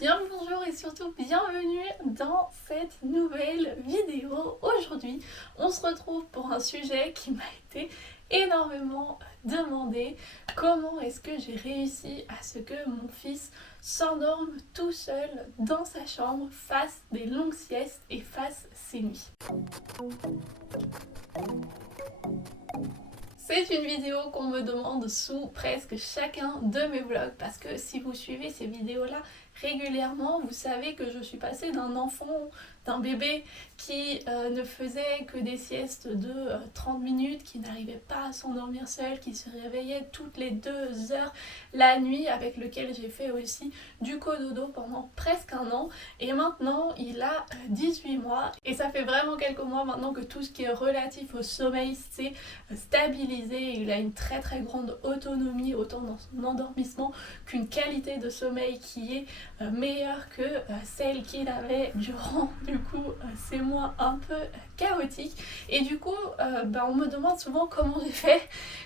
Bien le bonjour et surtout bienvenue dans cette nouvelle vidéo. Aujourd'hui, on se retrouve pour un sujet qui m'a été énormément demandé. Comment est-ce que j'ai réussi à ce que mon fils s'endorme tout seul dans sa chambre, fasse des longues siestes et fasse ses nuits? C'est une vidéo qu'on me demande sous presque chacun de mes vlogs parce que si vous suivez ces vidéos-là régulièrement, vous savez que je suis passée d'un enfant, d'un bébé qui ne faisait que des siestes de 30 minutes, qui n'arrivait pas à s'endormir seul, qui se réveillait toutes les 2 heures la nuit, avec lequel j'ai fait aussi du cododo pendant presque un an. Et maintenant, il a 18 mois et ça fait vraiment quelques mois maintenant que tout ce qui est relatif au sommeil s'est stabilisé. Il a une très très grande autonomie, autant dans son endormissement qu'une qualité de sommeil qui est meilleure que celle qu'il avait durant du coup ces mois un peu chaotiques. Et du coup on me demande souvent comment j'ai fait,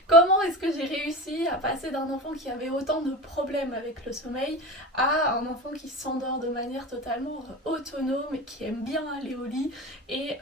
comment est-ce que j'ai réussi à passer d'un enfant qui avait autant de problèmes avec le sommeil à un enfant qui s'endort de manière totalement autonome et qui aime bien aller au lit et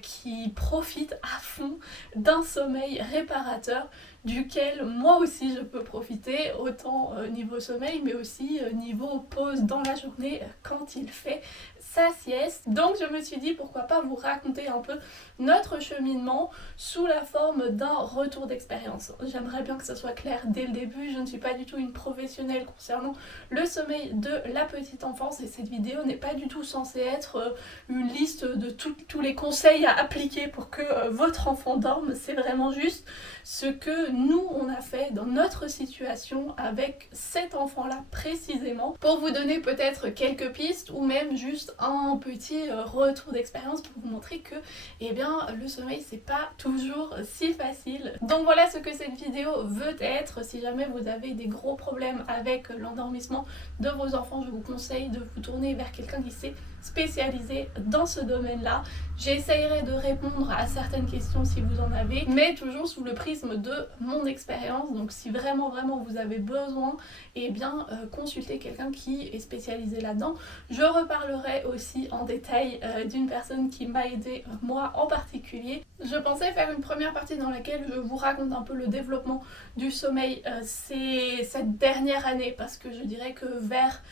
qui profite à fond d'un sommeil réparateur duquel moi aussi je peux profiter, autant niveau sommeil mais aussi niveau pause dans la journée quand il fait sa sieste. Donc je me suis dit pourquoi pas vous raconter un peu notre cheminement sous la forme d'un retour d'expérience. J'aimerais bien que ça soit clair dès le début, je ne suis pas du tout une professionnelle concernant le sommeil de la petite enfance et cette vidéo n'est pas du tout censée être une liste de tous les conseils à appliquer pour que votre enfant dorme, c'est vraiment juste ce que nous on a fait dans notre situation avec cet enfant-là précisément pour vous donner peut-être quelques pistes ou même juste un petit retour d'expérience pour vous montrer que le sommeil c'est pas toujours si facile. Donc voilà ce que cette vidéo veut être. Si jamais vous avez des gros problèmes avec l'endormissement de vos enfants, je vous conseille de vous tourner vers quelqu'un qui s'est spécialisé dans ce domaine-là. J'essayerai de répondre à certaines questions si vous en avez, mais toujours sous le prisme de mon expérience. Donc si vraiment vous avez besoin, consultez quelqu'un qui est spécialisé là-dedans. Je reparlerai aussi en détail d'une personne qui m'a aidé moi en particulier. Je pensais faire une première partie dans laquelle je vous raconte un peu le développement du sommeil cette dernière année, parce que je dirais que vers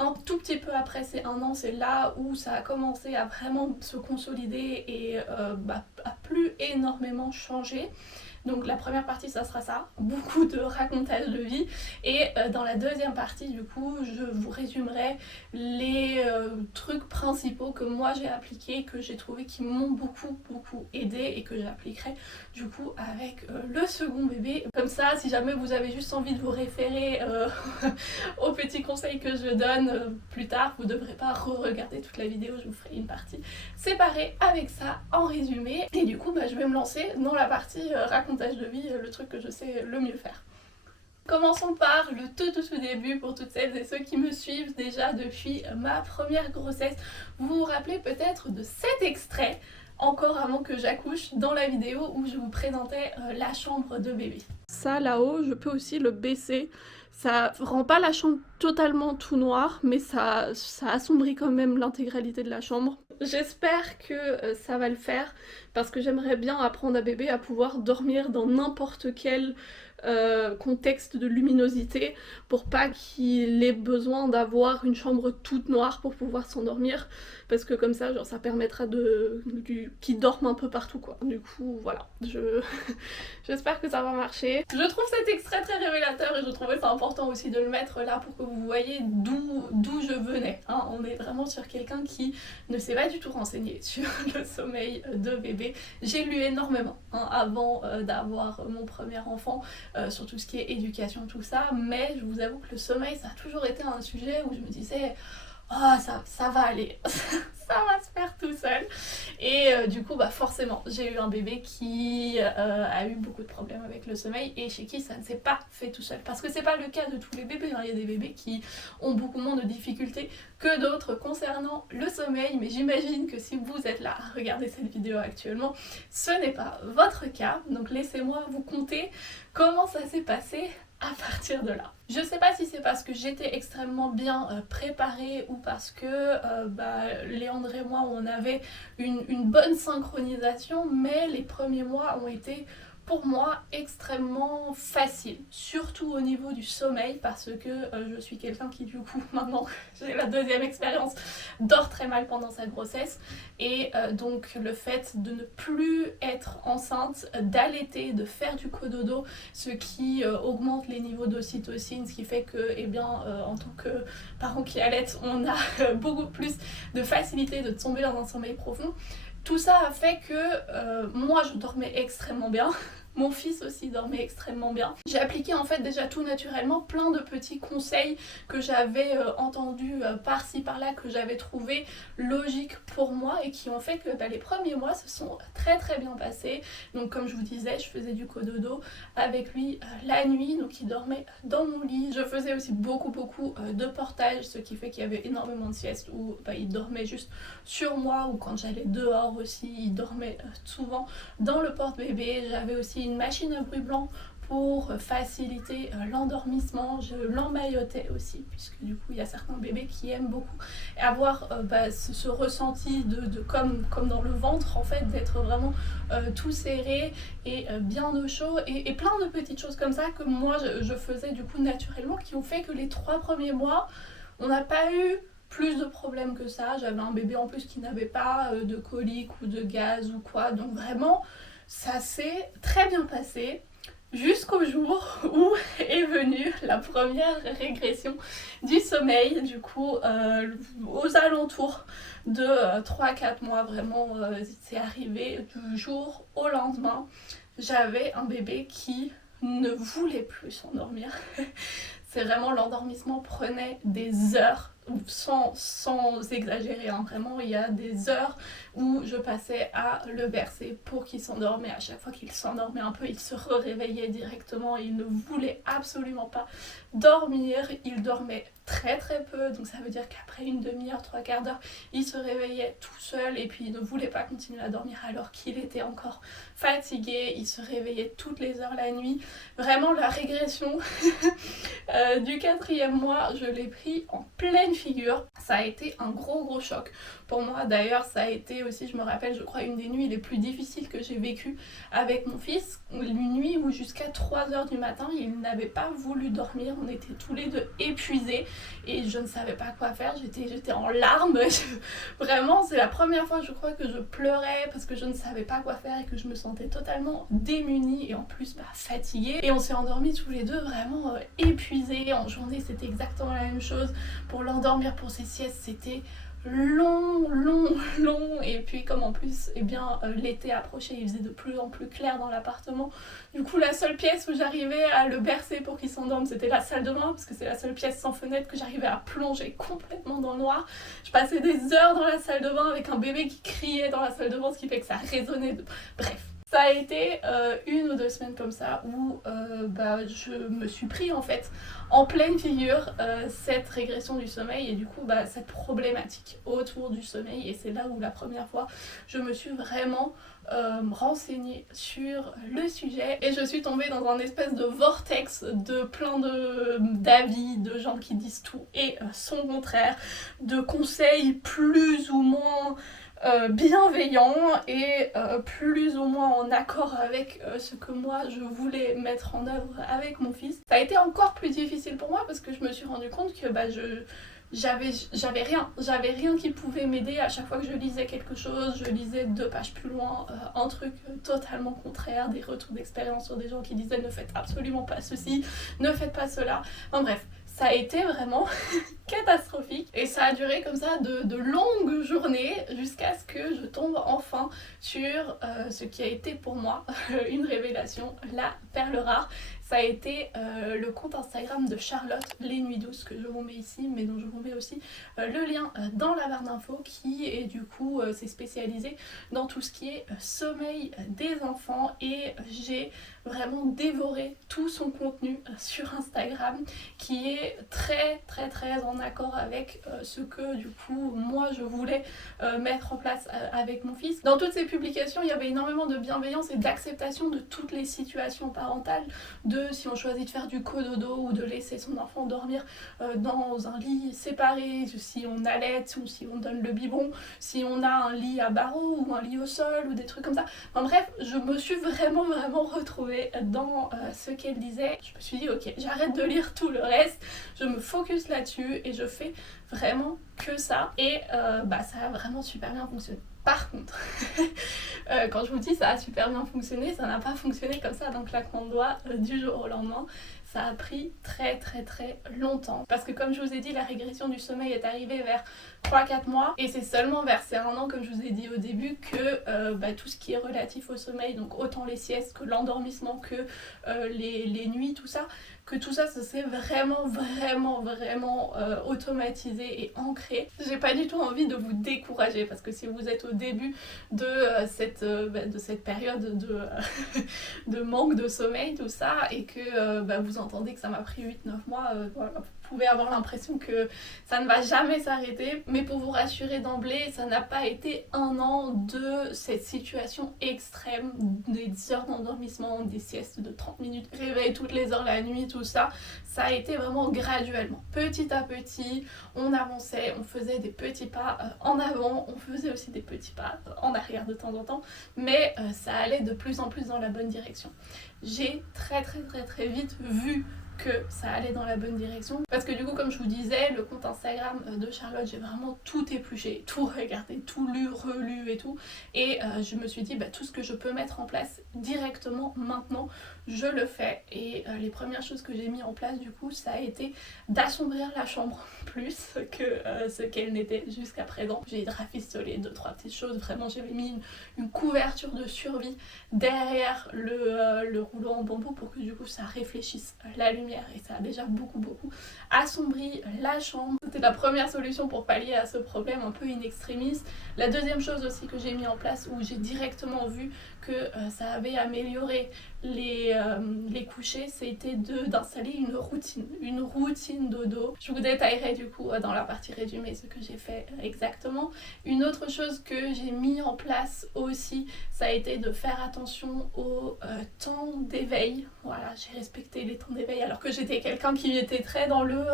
un tout petit peu après ces 1 an, c'est là où ça a commencé à vraiment se consolider et à plus énormément changer. Donc la première partie ça sera ça, beaucoup de racontage de vie et dans la deuxième partie du coup je vous résumerai les trucs principaux que moi j'ai appliqués, que j'ai trouvé qui m'ont beaucoup aidé et que j'appliquerai du coup avec le second bébé. Comme ça si jamais vous avez juste envie de vous référer aux petits conseils que je donne plus tard, vous ne devrez pas re-regarder toute la vidéo, je vous ferai une partie séparée avec ça en résumé. Et du coup je vais me lancer dans la partie racontage de vie, le truc que je sais le mieux faire. Commençons par le tout début pour toutes celles et ceux qui me suivent déjà depuis ma première grossesse. Vous vous rappelez peut-être de cet extrait, encore avant que j'accouche, dans la vidéo où je vous présentais la chambre de bébé. Ça là-haut, je peux aussi le baisser. Ça rend pas la chambre totalement tout noir, mais ça assombrit quand même l'intégralité de la chambre. J'espère que ça va le faire, parce que j'aimerais bien apprendre à bébé à pouvoir dormir dans n'importe quel contexte de luminosité, pour pas qu'il ait besoin d'avoir une chambre toute noire pour pouvoir s'endormir, parce que comme ça, genre, ça permettra qu'il dorme un peu partout quoi. Du coup, voilà, j'espère que ça va marcher. Je trouve cet extrait très révélateur et je trouvais ça important aussi de le mettre là pour que vous voyez d'où je venais. Hein. On est vraiment sur quelqu'un qui ne s'est pas du tout renseigné sur le sommeil de bébé. J'ai lu énormément avant d'avoir mon premier enfant sur tout ce qui est éducation, tout ça, mais je vous avoue que le sommeil ça a toujours été un sujet où je me disais oh ça va aller, ça va se faire tout seul. Et du coup forcément j'ai eu un bébé qui a eu beaucoup de problèmes avec le sommeil et chez qui ça ne s'est pas fait tout seul, parce que c'est pas le cas de tous les bébés, hein. Il y a des bébés qui ont beaucoup moins de difficultés que d'autres concernant le sommeil, mais j'imagine que si vous êtes là à regarder cette vidéo actuellement, ce n'est pas votre cas. Donc laissez-moi vous conter comment ça s'est passé à partir de là. Je sais pas si c'est parce que j'étais extrêmement bien préparée ou parce que Léandre et moi on avait une bonne synchronisation, mais les premiers mois ont été pour moi extrêmement facile, surtout au niveau du sommeil, parce que je suis quelqu'un qui du coup maintenant j'ai la deuxième expérience, dort très mal pendant sa grossesse, et donc le fait de ne plus être enceinte, d'allaiter, de faire du cododo, ce qui augmente les niveaux d'ocytocine, ce qui fait que en tant que parent qui allaite, on a beaucoup plus de facilité de tomber dans un sommeil profond. Tout ça a fait que moi je dormais extrêmement bien. Mon fils aussi dormait extrêmement bien. J'ai appliqué en fait déjà tout naturellement plein de petits conseils que j'avais entendus par-ci par-là, que j'avais trouvé logiques pour moi et qui ont fait que les premiers mois se sont très très bien passés. Donc comme je vous disais, je faisais du cododo avec lui la nuit, donc il dormait dans mon lit. Je faisais aussi beaucoup de portage, ce qui fait qu'il y avait énormément de siestes où il dormait juste sur moi, ou quand j'allais dehors aussi, il dormait souvent dans le porte-bébé. J'avais aussi une machine à bruit blanc pour faciliter l'endormissement. Je l'emmaillotais aussi, puisque du coup il y a certains bébés qui aiment beaucoup avoir ce ressenti de comme dans le ventre en fait, d'être vraiment tout serré et bien au chaud, et plein de petites choses comme ça que moi je faisais du coup naturellement, qui ont fait que les 3 premiers mois on n'a pas eu plus de problèmes que ça. J'avais un bébé en plus qui n'avait pas de colique ou de gaz ou quoi, donc vraiment ça s'est très bien passé jusqu'au jour où est venue la première régression du sommeil. Du coup aux alentours de 3-4 mois, vraiment c'est arrivé du jour au lendemain. J'avais un bébé qui ne voulait plus s'endormir. C'est vraiment, l'endormissement prenait des heures, sans exagérer, hein. Vraiment il y a des heures où je passais à le bercer pour qu'il s'endorme, et à chaque fois qu'il s'endormait un peu, il se réveillait directement et il ne voulait absolument pas dormir. Il dormait très très peu, donc ça veut dire qu'après une demi-heure, 3/4 d'heure, il se réveillait tout seul et puis il ne voulait pas continuer à dormir alors qu'il était encore fatigué. Il se réveillait toutes les heures la nuit. Vraiment la régression du 4e mois, je l'ai pris en pleine figure. Ça a été un gros choc pour moi. D'ailleurs ça a été aussi, je me rappelle, je crois, une des nuits les plus difficiles que j'ai vécues avec mon fils. Une nuit où jusqu'à 3h du matin il n'avait pas voulu dormir. On était tous les deux épuisés et je ne savais pas quoi faire. J'étais en larmes. Vraiment c'est la première fois je crois que je pleurais parce que je ne savais pas quoi faire et que je me sentais totalement démunie et en plus fatiguée. Et on s'est endormis tous les deux vraiment épuisés. En journée c'était exactement la même chose. Pour l'endormir, pour ses siestes, c'était long, et puis comme en plus l'été approchait, il faisait de plus en plus clair dans l'appartement. Du coup la seule pièce où j'arrivais à le bercer pour qu'il s'endorme, c'était la salle de bain, parce que c'est la seule pièce sans fenêtre que j'arrivais à plonger complètement dans le noir. Je passais des heures dans la salle de bain avec un bébé qui criait dans la salle de bain, ce qui fait que ça résonnait bref. Ça a été 1 ou 2 semaines comme ça où je me suis pris en fait en pleine figure cette régression du sommeil et du coup cette problématique autour du sommeil. Et c'est là où la première fois je me suis vraiment renseignée sur le sujet et je suis tombée dans un espèce de vortex de plein d'avis, de gens qui disent tout et son contraire, de conseils plus ou moins bienveillant et plus ou moins en accord avec ce que moi je voulais mettre en œuvre avec mon fils. Ça a été encore plus difficile pour moi parce que je me suis rendu compte que j'avais rien qui pouvait m'aider. À chaque fois que je lisais quelque chose, je lisais 2 pages plus loin un truc totalement contraire, des retours d'expérience sur des gens qui disaient ne faites absolument pas ceci, ne faites pas cela. Enfin bref, ça a été vraiment catastrophique et ça a duré comme ça de longues journées jusqu'à ce que je tombe enfin sur ce qui a été pour moi une révélation, la perle rare. Ça a été le compte Instagram de Charlotte Les Nuits Douces, que je vous mets ici, mais dont je vous mets aussi le lien dans la barre d'infos, qui est du coup s'est spécialisé dans tout ce qui est sommeil des enfants, et j'ai vraiment dévoré tout son contenu sur Instagram, qui est très en accord avec ce que du coup moi je voulais mettre en place avec mon fils. Dans toutes ces publications il y avait énormément de bienveillance et d'acceptation de toutes les situations parentales, de si on choisit de faire du cododo ou de laisser son enfant dormir dans un lit séparé, si on allait ou si on donne le biberon, si on a un lit à barreaux ou un lit au sol ou des trucs comme ça. Enfin bref, je me suis vraiment retrouvée dans ce qu'elle disait. Je me suis dit ok, j'arrête de lire tout le reste, je me focus là-dessus et je fais vraiment que ça. Et ça a vraiment super bien fonctionné. Par contre, quand je vous dis ça a super bien fonctionné, ça n'a pas fonctionné comme ça d'un claquement de doigts du jour au lendemain. Ça a pris très longtemps. Parce que comme je vous ai dit, la régression du sommeil est arrivée vers 3-4 mois. Et c'est seulement vers ces 1 an, comme je vous ai dit au début, que tout ce qui est relatif au sommeil, donc autant les siestes que l'endormissement, que les nuits, tout ça, que tout ça, ça s'est vraiment automatisé et ancré. J'ai pas du tout envie de vous décourager parce que si vous êtes au début de cette période de manque de sommeil, tout ça, et que vous entendez que ça m'a pris 8-9 mois, voilà, vous pouvez avoir l'impression que ça ne va jamais s'arrêter. Mais pour vous rassurer d'emblée, ça n'a pas été 1 an de cette situation extrême, des 10 heures d'endormissement, des siestes de 30 minutes, réveil toutes les heures la nuit, tout ça. Ça a été vraiment graduellement. Petit à petit, on avançait, on faisait des petits pas en avant, on faisait aussi des petits pas en arrière de temps en temps, mais ça allait de plus en plus dans la bonne direction. J'ai très vite vu que ça allait dans la bonne direction parce que du coup, comme je vous disais, le compte Instagram de Charlotte, j'ai vraiment tout épluché, tout regardé, tout lu, relu et tout, et je me suis dit tout ce que je peux mettre en place directement maintenant, je le fais. Et les premières choses que j'ai mis en place du coup, ça a été d'assombrir la chambre plus que ce qu'elle n'était jusqu'à présent. J'ai rafistolé 2-3 petites choses, vraiment j'avais mis une couverture de survie derrière le rouleau en bambou pour que du coup ça réfléchisse la lumière, et ça a déjà beaucoup assombri la chambre. C'était la première solution pour pallier à ce problème un peu in extremis. La deuxième chose aussi que j'ai mis en place, où j'ai directement vu que ça avait amélioré les couchers, c'était d'installer une routine dodo. Je vous détaillerai du coup dans la partie résumée ce que j'ai fait exactement. Une autre chose que j'ai mis en place aussi, ça a été de faire attention au temps d'éveil. Voilà, j'ai respecté les temps d'éveil alors que j'étais quelqu'un qui était très dans le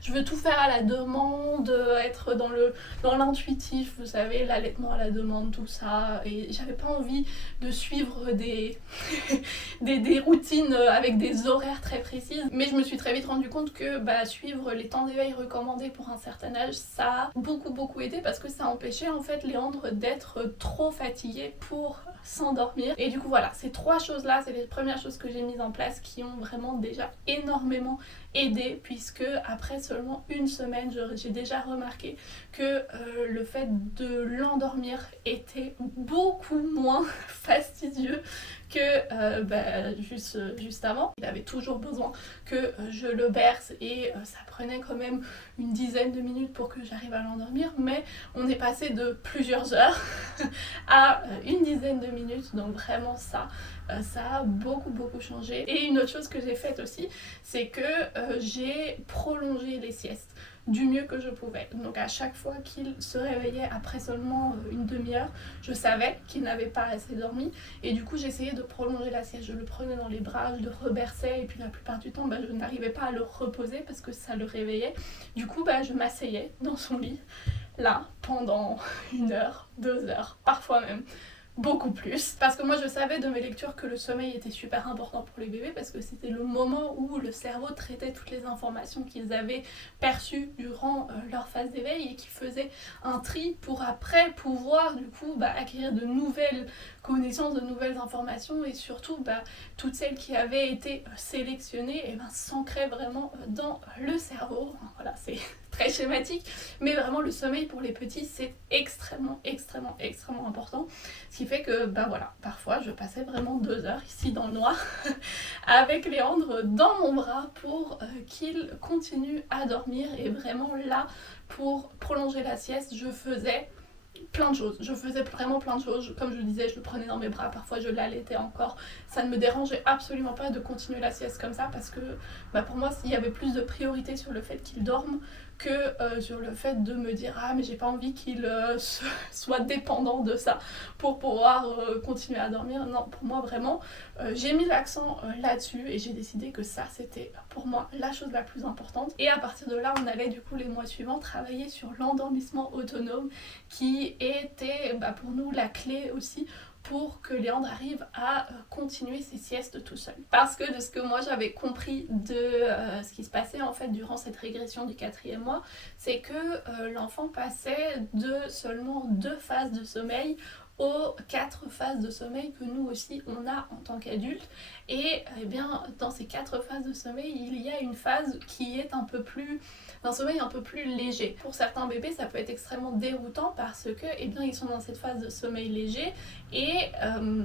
je veux tout faire à la demande, être dans l'intuitif, vous savez, l'allaitement à la demande, tout ça, et j'avais pas envie de suivre des routines avec des horaires très précises. Mais je me suis très vite rendu compte que suivre les temps d'éveil recommandés pour un certain âge, ça a beaucoup aidé parce que ça empêchait en fait Léandre d'être trop fatigué pour s'endormir. Et du coup voilà, ces 3 choses là, c'est les premières choses que j'ai mises en place qui ont vraiment déjà énormément aidé, puisque après seulement 1 semaine, j'ai déjà remarqué que le fait de l'endormir était beaucoup moins fastidieux que juste avant. Il avait toujours besoin que je le berce et ça prenait quand même une dizaine de minutes pour que j'arrive à l'endormir, mais on est passé de plusieurs heures à une dizaine de minutes, donc vraiment ça a beaucoup changé. Et une autre chose que j'ai faite aussi, c'est que j'ai prolongé les siestes du mieux que je pouvais. Donc à chaque fois qu'il se réveillait après seulement une demi-heure, je savais qu'il n'avait pas assez dormi, et du coup j'essayais de prolonger la sieste. Je le prenais dans les bras, je le reberçais, et puis la plupart du temps je n'arrivais pas à le reposer parce que ça le réveillait. Du coup je m'asseyais dans son lit là pendant 1 heure, 2 heures, parfois même beaucoup plus, parce que moi je savais de mes lectures que le sommeil était super important pour les bébés, parce que c'était le moment où le cerveau traitait toutes les informations qu'ils avaient perçues durant leur phase d'éveil et qui faisait un tri pour après pouvoir du coup acquérir de nouvelles connaissances, de nouvelles informations, et surtout toutes celles qui avaient été sélectionnées s'ancraient vraiment dans le cerveau. Voilà, c'est très schématique, mais vraiment le sommeil pour les petits c'est extrêmement important, ce qui fait que parfois je passais vraiment 2 heures ici dans le noir avec Léandre dans mon bras pour qu'il continue à dormir. Et vraiment là, pour prolonger la sieste, je faisais plein de choses, vraiment plein de choses. Comme je le disais, je le prenais dans mes bras, parfois je l'allaitais encore, ça ne me dérangeait absolument pas de continuer la sieste comme ça, parce que pour moi il y avait plus de priorité sur le fait qu'il dorme que sur le fait de me dire ah mais j'ai pas envie qu'il soit dépendant de ça pour pouvoir continuer à dormir. Non, pour moi vraiment j'ai mis l'accent là-dessus et j'ai décidé que ça c'était pour moi la chose la plus importante. Et à partir de là on allait du coup les mois suivants travailler sur l'endormissement autonome qui était pour nous la clé aussi pour que Léandre arrive à continuer ses siestes tout seul. Parce que de ce que moi j'avais compris de ce qui se passait en fait durant cette régression du 4e mois, c'est que l'enfant passait de seulement 2 phases de sommeil aux 4 phases de sommeil que nous aussi on a en tant qu'adultes. Et bien dans ces 4 phases de sommeil, il y a une phase qui est un sommeil un peu plus léger. Pour certains bébés, ça peut être extrêmement déroutant parce que ils sont dans cette phase de sommeil léger et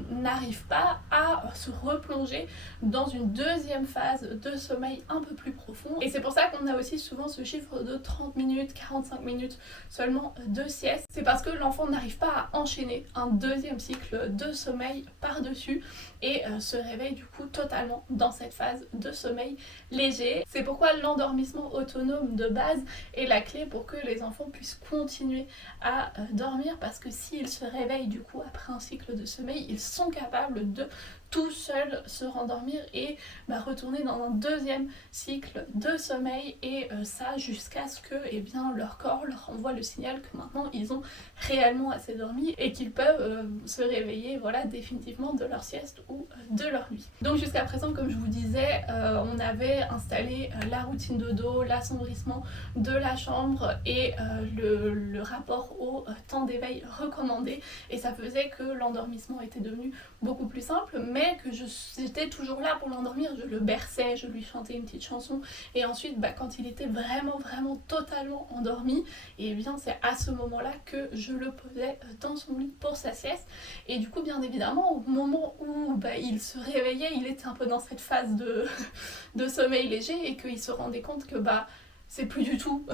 n'arrivent pas à se replonger dans une deuxième phase de sommeil un peu plus profond. Et c'est pour ça qu'on a aussi souvent ce chiffre de 30 minutes, 45 minutes seulement de sieste. C'est parce que l'enfant n'arrive pas à enchaîner un deuxième cycle de sommeil par-dessus et se réveille du coup totalement dans cette phase de sommeil léger. C'est pourquoi l'endormissement autonome de base est la clé pour que les enfants puissent continuer à dormir, parce que s'ils se réveillent du coup après un cycle de sommeil, ils sont capables de tout seuls se rendormir et retourner dans un deuxième cycle de sommeil, et ça jusqu'à ce que leur corps leur envoie le signal que maintenant ils ont réellement assez dormi et qu'ils peuvent se réveiller définitivement de leur sieste ou de leur nuit. Donc jusqu'à présent, comme je vous disais, on avait installé la routine dodo, l'assombrissement de la chambre et le rapport au temps d'éveil recommandé, et ça faisait que l'endormissement était devenu beaucoup plus simple, mais que j'étais toujours là pour l'endormir. Je le berçais, je lui chantais une petite chanson, et ensuite quand il était vraiment totalement endormi, et c'est à ce moment là que je le posais dans son lit pour sa sieste. Et du coup bien évidemment au moment où il se réveillait, il était un peu dans cette phase de sommeil léger, et qu'il se rendait compte que c'est plus du tout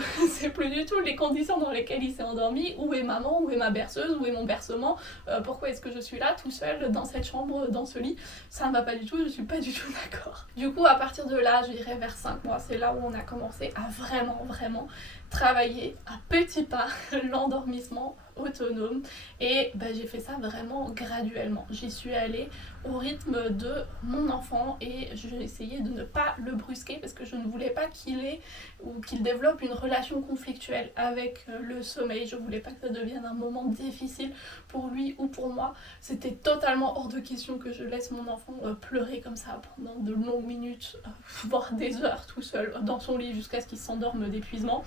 les conditions dans lesquelles il s'est endormi. Où est maman, où est ma berceuse, où est mon bercement, pourquoi est-ce que je suis là tout seul dans cette chambre, dans ce lit, ça ne va pas du tout, je suis pas du tout d'accord. Du coup à partir de là, je dirais vers 5 mois, c'est là où on a commencé à vraiment travailler à petits pas l'endormissement autonome, et j'ai fait ça vraiment graduellement. J'y suis allée au rythme de mon enfant et j'ai essayé de ne pas le brusquer parce que je ne voulais pas qu'il développe une relation conflictuelle avec le sommeil. Je voulais pas que ça devienne un moment difficile pour lui ou pour moi. C'était totalement hors de question que je laisse mon enfant pleurer comme ça pendant de longues minutes, voire des heures tout seul dans son lit jusqu'à ce qu'il s'endorme d'épuisement.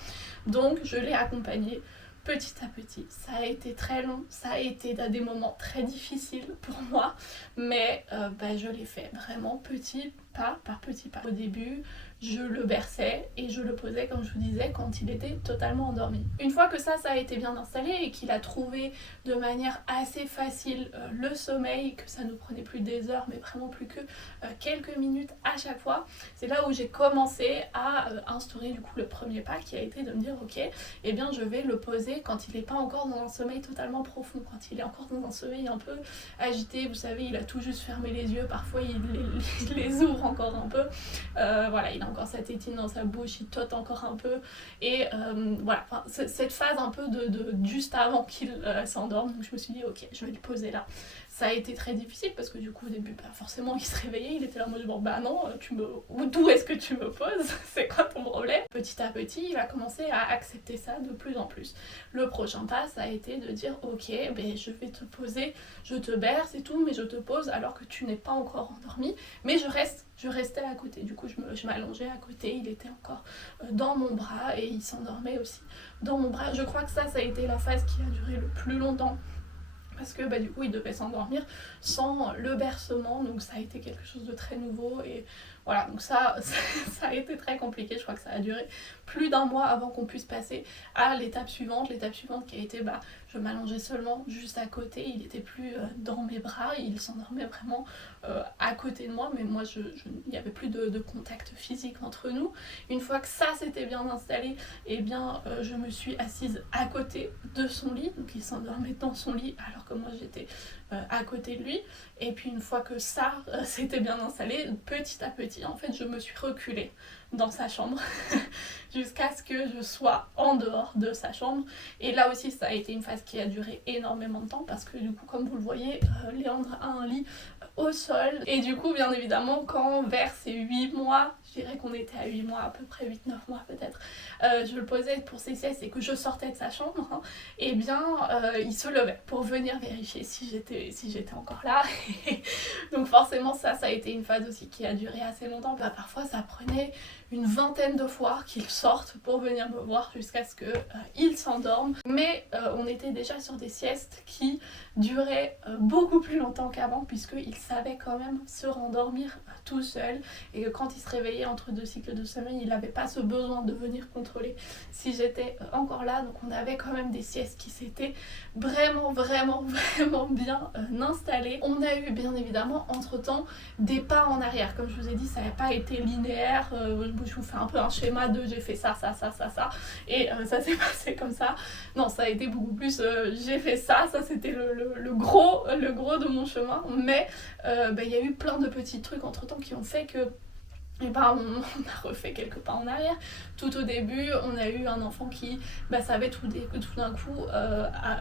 Donc je l'ai accompagné petit à petit. Ça a été très long, ça a été à des moments très difficiles pour moi, mais je l'ai fait vraiment petit pas par petit pas. Au début, je le berçais et je le posais, comme je vous disais, quand il était totalement endormi. Une fois que ça a été bien installé et qu'il a trouvé de manière assez facile le sommeil, que ça nous prenait plus des heures mais vraiment plus que quelques minutes à chaque fois, c'est là où j'ai commencé à instaurer du coup le premier pas, qui a été de me dire ok, je vais le poser quand il n'est pas encore dans un sommeil totalement profond, quand il est encore dans un sommeil un peu agité, vous savez, il a tout juste fermé les yeux, parfois il les ouvre encore un peu, il a encore sa tétine dans sa bouche, il tote encore un peu, et cette phase un peu de juste avant qu'il s'endorme. Donc je me suis dit ok, je vais le poser là. Ça a été très difficile parce que du coup au début forcément il se réveillait, il était là en mode non, d'où est-ce que tu me poses, c'est quoi ton problème? Petit à petit il a commencé à accepter ça de plus en plus. Le prochain pas, ça a été de dire ok, je vais te poser, je te berce et tout, mais je te pose alors que tu n'es pas encore endormi, mais je restais à côté. Du coup je m'allongeais à côté, il était encore dans mon bras et il s'endormait aussi dans mon bras. Je crois que ça a été la phase qui a duré le plus longtemps, parce que du coup il devait s'endormir sans le bercement, donc ça a été quelque chose de très nouveau, et voilà, donc ça a été très compliqué. Je crois que ça a duré plus d'1 mois avant qu'on puisse passer à l'étape suivante qui a été je m'allongeais seulement juste à côté, il était plus dans mes bras, il s'endormait vraiment à côté de moi, mais moi il n'y avait plus de contact physique entre nous. Une fois que ça s'était bien installé, je me suis assise à côté de son lit, donc il s'endormait dans son lit alors que moi j'étais à côté de lui. Et puis une fois que ça s'était bien installé, petit à petit en fait je me suis reculée dans sa chambre jusqu'à ce que je sois en dehors de sa chambre. Et là aussi ça a été une phase qui a duré énormément de temps parce que du coup comme vous le voyez, Léandre a un lit au sol et du coup bien évidemment quand vers ses 8 mois, je dirais qu'on était à 8 mois à peu près, 8-9 mois peut-être, je le posais pour ses siestes et que je sortais de sa chambre, hein, et bien il se levait pour venir vérifier si j'étais encore là. Donc forcément ça a été une phase aussi qui a duré assez longtemps. Bah, parfois ça prenait une vingtaine de fois qu'il sorte pour venir me voir jusqu'à ce qu'il s'endorme. Mais on était déjà sur des siestes qui duraient beaucoup plus longtemps qu'avant puisqu'il savait quand même se rendormir tout seul et que quand il se réveillait entre 2 cycles de sommeil, il n'avait pas ce besoin de venir contrôler si j'étais encore là. Donc on avait quand même des siestes qui s'étaient vraiment bien installées. On a eu bien évidemment entre temps des pas en arrière. Comme je vous ai dit, ça n'a pas été linéaire. Je vous fais un peu un schéma de j'ai fait ça et ça s'est passé comme ça. Non, ça a été beaucoup plus j'ai fait ça c'était le gros de mon chemin. Mais il y a eu plein de petits trucs entre temps qui ont fait que et ben on a refait quelques pas en arrière. Tout au début, on a eu un enfant qui savait tout d'un coup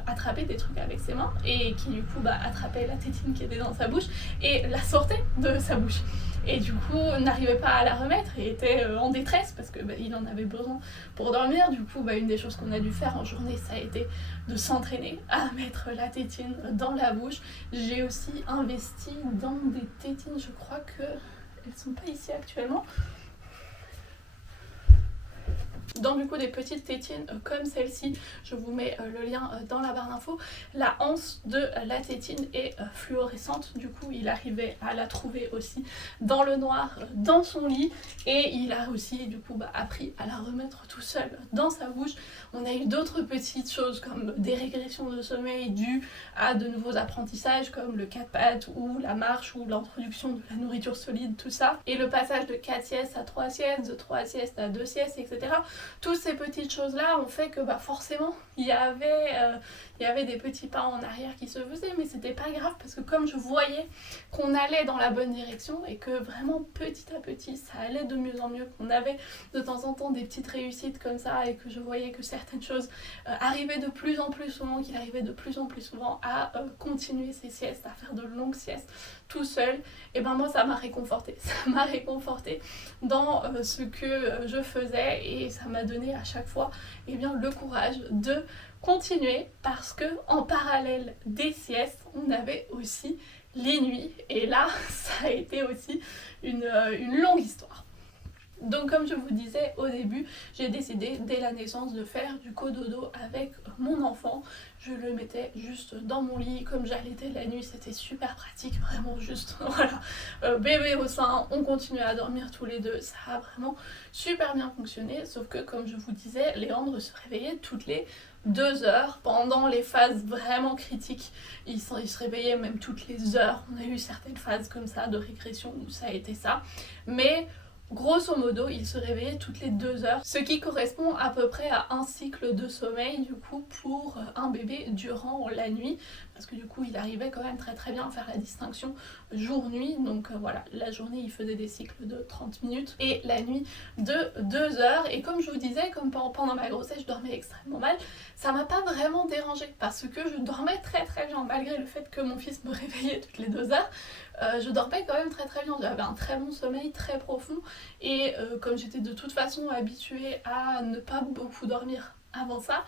attraper des trucs avec ses mains et qui du coup attrapait la tétine qui était dans sa bouche et la sortait de sa bouche. Et du coup, n'arrivait pas à la remettre et était en détresse parce que il en avait besoin pour dormir. Du coup, une des choses qu'on a dû faire en journée, ça a été de s'entraîner à mettre la tétine dans la bouche. J'ai aussi investi dans des tétines, je crois que elles sont pas ici actuellement. Dans du coup des petites tétines comme celle-ci, je vous mets le lien dans la barre d'infos. La anse de la tétine est fluorescente, du coup il arrivait à la trouver aussi dans le noir dans son lit et il a aussi du coup appris à la remettre tout seul dans sa bouche. On a eu d'autres petites choses comme des régressions de sommeil dues à de nouveaux apprentissages comme le 4 pattes ou la marche ou l'introduction de la nourriture solide, tout ça, et le passage de 4 siestes à 3 siestes, de 3 siestes à 2 siestes, etc. Toutes ces petites choses là ont fait que forcément il y avait des petits pas en arrière qui se faisaient, mais c'était pas grave parce que comme je voyais qu'on allait dans la bonne direction et que vraiment petit à petit ça allait de mieux en mieux, qu'on avait de temps en temps des petites réussites comme ça et que je voyais que certaines choses arrivaient de plus en plus souvent, qu'il arrivait de plus en plus souvent à continuer ses siestes, à faire de longues siestes tout seul, et moi ça m'a réconfortée dans ce que je faisais et ça m'a donné à chaque fois le courage de continuer parce que en parallèle des siestes, on avait aussi les nuits et là ça a été aussi une longue histoire. Donc comme je vous disais au début, j'ai décidé dès la naissance de faire du cododo avec mon enfant. Je le mettais juste dans mon lit, comme j'allaitais la nuit, c'était super pratique, vraiment juste, voilà, bébé au sein, on continuait à dormir tous les deux, ça a vraiment super bien fonctionné, sauf que comme je vous disais, Léandre se réveillait toutes les 2 heures pendant les phases vraiment critiques. Il se réveillait même toutes les heures, on a eu certaines phases comme ça de régression où ça a été ça, mais grosso modo, il se réveillait toutes les 2 heures, ce qui correspond à peu près à un cycle de sommeil du coup pour un bébé durant la nuit, parce que du coup il arrivait quand même très bien à faire la distinction jour-nuit, donc voilà, la journée il faisait des cycles de 30 minutes et la nuit de 2 heures, et comme je vous disais, comme pendant ma grossesse je dormais extrêmement mal, ça m'a pas vraiment dérangée parce que je dormais très bien, malgré le fait que mon fils me réveillait toutes les 2 heures, je dormais quand même très bien, j'avais un très bon sommeil, très profond, et comme j'étais de toute façon habituée à ne pas beaucoup dormir avant ça,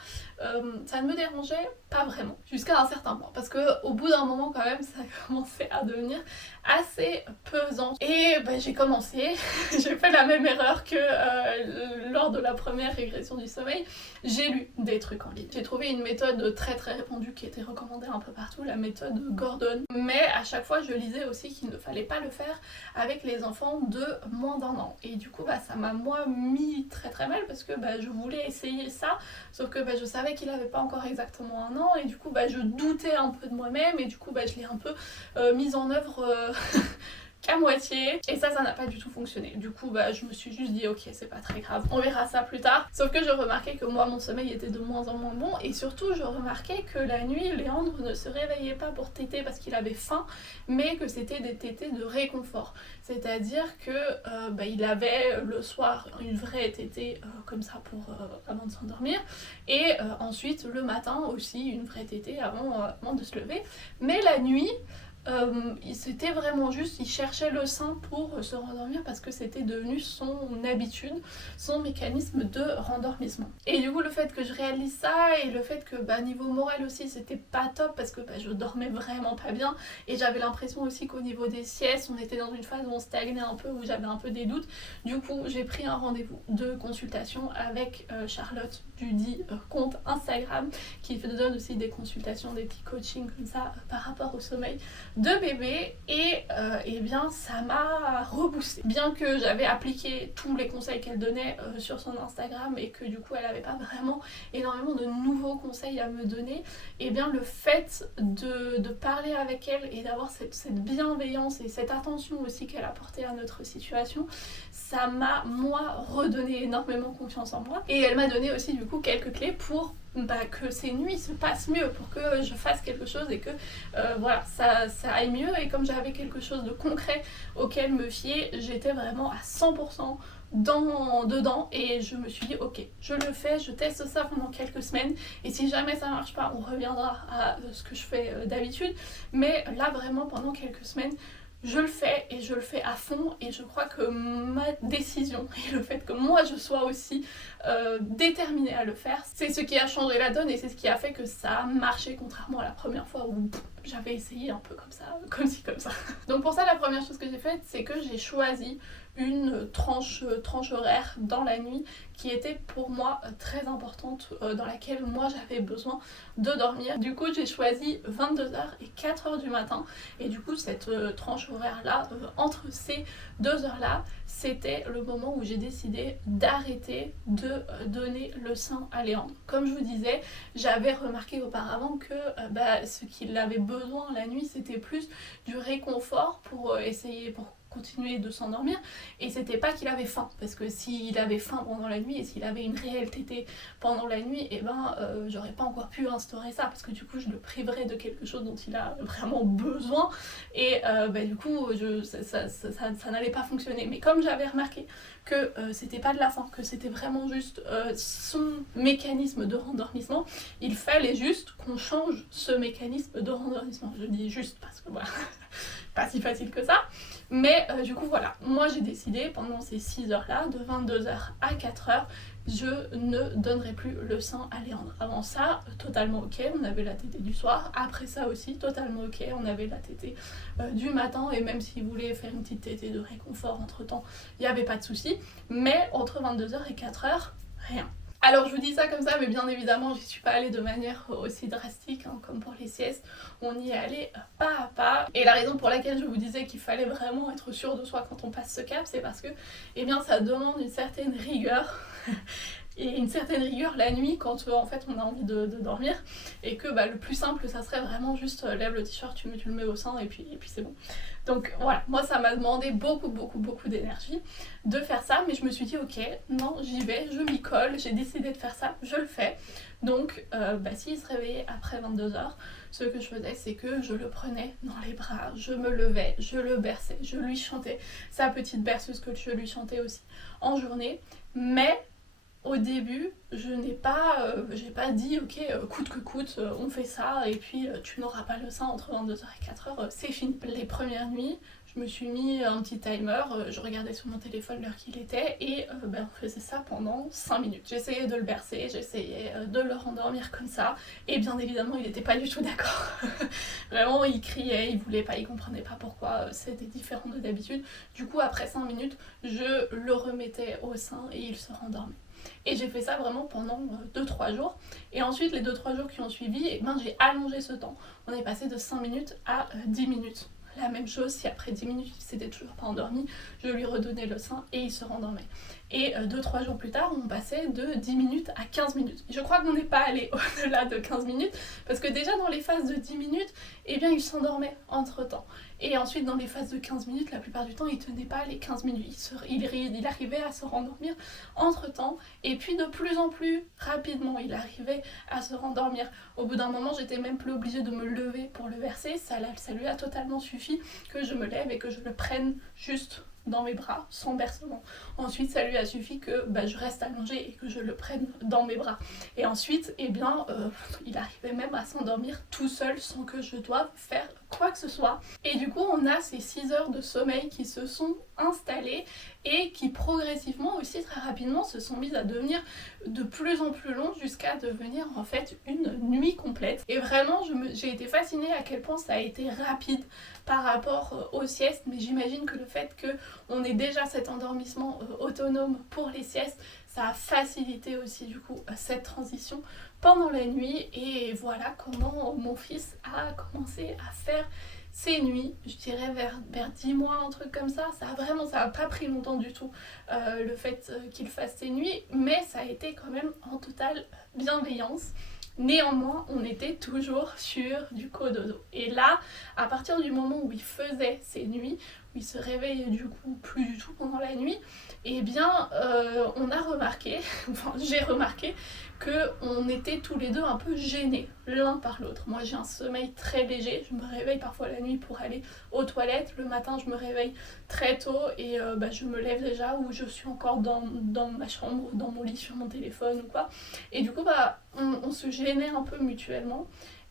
ça ne me dérangeait pas vraiment, jusqu'à un certain point, parce que au bout d'un moment quand même ça commençait à devenir assez pesant, et j'ai commencé, j'ai fait la même erreur que lors de la première régression du sommeil, j'ai lu des trucs en ligne. J'ai trouvé une méthode très répandue qui était recommandée un peu partout, la méthode Gordon, mais à chaque fois je lisais aussi qu'il ne fallait pas le faire avec les enfants de moins d'1 an, et du coup ça m'a moi mis très mal parce que je voulais essayer ça, sauf que je savais qu'il avait pas encore exactement 1 an, et du coup je doutais un peu de moi-même, et du coup je l'ai un peu mise en œuvre qu'à moitié et ça n'a pas du tout fonctionné. Du coup je me suis juste dit ok, c'est pas très grave, on verra ça plus tard. Sauf que je remarquais que moi mon sommeil était de moins en moins bon et surtout je remarquais que la nuit Léandre ne se réveillait pas pour téter parce qu'il avait faim, mais que c'était des tétés de réconfort. C'est-à-dire que il avait le soir une vraie tétée comme ça pour avant de s'endormir et ensuite le matin aussi une vraie tétée avant de se lever. Mais la nuit c'était vraiment juste, il cherchait le sein pour se rendormir parce que c'était devenu son habitude, son mécanisme de rendormissement. Et du coup le fait que je réalise ça et le fait que niveau moral aussi c'était pas top parce que je dormais vraiment pas bien et j'avais l'impression aussi qu'au niveau des siestes on était dans une phase où on stagnait un peu, où j'avais un peu des doutes. Du coup j'ai pris un rendez-vous de consultation avec Charlotte du dit compte Instagram qui donne aussi des consultations, des petits coachings comme ça par rapport au sommeil de bébé et bien ça m'a reboosté. Bien que j'avais appliqué tous les conseils qu'elle donnait sur son Instagram et que du coup elle n'avait pas vraiment énormément de nouveaux conseils à me donner, et bien le fait de parler avec elle et d'avoir cette bienveillance et cette attention aussi qu'elle apportait à notre situation, ça m'a moi redonné énormément confiance en moi et elle m'a donné aussi du coup quelques clés pour que ces nuits se passent mieux, pour que je fasse quelque chose et que voilà, ça aille mieux. Et comme j'avais quelque chose de concret auquel me fier, j'étais vraiment à 100% dedans et je me suis dit ok, je le fais, je teste ça pendant quelques semaines et si jamais ça marche pas, on reviendra à ce que je fais d'habitude. Mais là vraiment pendant quelques semaines, je le fais et je le fais à fond et je crois que ma décision et le fait que moi je sois aussi déterminée à le faire, c'est ce qui a changé la donne et c'est ce qui a fait que ça a marché contrairement à la première fois où j'avais essayé un peu comme ça, comme ci comme ça. Donc pour ça la première chose que j'ai faite c'est que j'ai choisi une tranche horaire dans la nuit qui était pour moi très importante, dans laquelle moi j'avais besoin de dormir. Du coup j'ai choisi 22h et 4h du matin et du coup cette tranche horaire là, entre ces 2 heures là, c'était le moment où j'ai décidé d'arrêter de donner le sein à Léandre. Comme je vous disais, j'avais remarqué auparavant que ce qu'il avait besoin la nuit c'était plus du réconfort pour continuer de s'endormir et c'était pas qu'il avait faim parce que s'il avait faim pendant la nuit et s'il avait une réelle tétée pendant la nuit j'aurais pas encore pu instaurer ça parce que du coup je le priverais de quelque chose dont il a vraiment besoin et du coup ça n'allait pas fonctionner. Mais comme j'avais remarqué que c'était pas de la faim, que c'était vraiment juste son mécanisme de rendormissement, il fallait juste qu'on change ce mécanisme de rendormissement. Je dis juste parce que voilà, pas si facile que ça. Mais du coup voilà, moi j'ai décidé pendant ces 6 heures là, de 22h à 4h, je ne donnerai plus le sein à Léandre. Avant ça, totalement ok, on avait la tétée du soir. Après ça aussi, totalement ok, on avait la tétée du matin. Et même s'il voulait faire une petite tétée de réconfort entre temps, il n'y avait pas de souci. Mais entre 22h et 4h, rien. Alors je vous dis ça comme ça, mais bien évidemment j'y suis pas allée de manière aussi drastique comme pour les siestes, on y est allé pas à pas. Et la raison pour laquelle je vous disais qu'il fallait vraiment être sûr de soi quand on passe ce cap, c'est parce que ça demande une certaine rigueur. Et une certaine rigueur la nuit quand en fait on a envie de dormir et que le plus simple ça serait vraiment juste lève le t-shirt, tu le mets au sein et puis c'est bon. Donc voilà, moi ça m'a demandé beaucoup d'énergie de faire ça, mais je me suis dit ok, non j'y vais, je m'y colle, j'ai décidé de faire ça, je le fais. Donc s'il se réveillait après 22h, ce que je faisais c'est que je le prenais dans les bras, je me levais, je le berçais, je lui chantais sa petite berceuse que je lui chantais aussi en journée. Mais au début, j'ai pas dit ok, coûte que coûte, on fait ça et puis tu n'auras pas le sein entre 22h et 4h, c'est fini. Les premières nuits, je me suis mis un petit timer, je regardais sur mon téléphone l'heure qu'il était et on faisait ça pendant 5 minutes. J'essayais de le bercer, j'essayais de le rendormir comme ça et bien évidemment il n'était pas du tout d'accord. Vraiment il criait, il voulait pas, il comprenait pas pourquoi c'était différent de d'habitude. Du coup après 5 minutes, je le remettais au sein et il se rendormait. Et j'ai fait ça vraiment pendant 2-3 jours. Et ensuite, les 2-3 jours qui ont suivi, j'ai allongé ce temps. On est passé de 5 minutes à 10 minutes. La même chose, si après 10 minutes il s'était toujours pas endormi, je lui redonnais le sein et il se rendormait. et 2-3 jours plus tard on passait de 10 minutes à 15 minutes. Je crois qu'on n'est pas allé au-delà de 15 minutes parce que déjà dans les phases de 10 minutes, eh bien il s'endormait entre temps. Et ensuite dans les phases de 15 minutes, la plupart du temps il tenait pas les 15 minutes, il arrivait à se rendormir entre temps, et puis de plus en plus rapidement il arrivait à se rendormir. Au bout d'un moment j'étais même plus obligée de me lever pour le verser, ça lui a totalement suffi que je me lève et que je le prenne juste dans mes bras, sans bercement. Ensuite, ça lui a suffi que je reste allongée et que je le prenne dans mes bras. Et ensuite, eh bien, il arrivait même à s'endormir tout seul sans que je doive faire quoi que ce soit. Et du coup, on a ces 6 heures de sommeil qui se sont installées et qui progressivement aussi très rapidement se sont mises à devenir de plus en plus longues jusqu'à devenir en fait une nuit complète. Et vraiment, j'ai été fascinée à quel point ça a été rapide par rapport aux siestes, mais j'imagine que le fait qu'on ait déjà cet endormissement autonome pour les siestes, ça a facilité aussi du coup cette transition pendant la nuit. Et voilà comment mon fils a commencé à faire ses nuits, je dirais vers 10 mois, un truc comme ça. Ça a pas pris longtemps du tout le fait qu'il fasse ses nuits, mais ça a été quand même en totale bienveillance. Néanmoins, on était toujours sur du cododo. Et là, à partir du moment où il faisait ses nuits, où il se réveillait du coup plus du tout pendant la nuit, eh bien, on a remarqué, enfin j'ai remarqué, qu'on était tous les deux un peu gênés l'un par l'autre. Moi j'ai un sommeil très léger, je me réveille parfois la nuit pour aller aux toilettes, le matin je me réveille très tôt et je me lève déjà ou je suis encore dans ma chambre, dans mon lit, sur mon téléphone ou quoi. Et du coup on se gênait un peu mutuellement.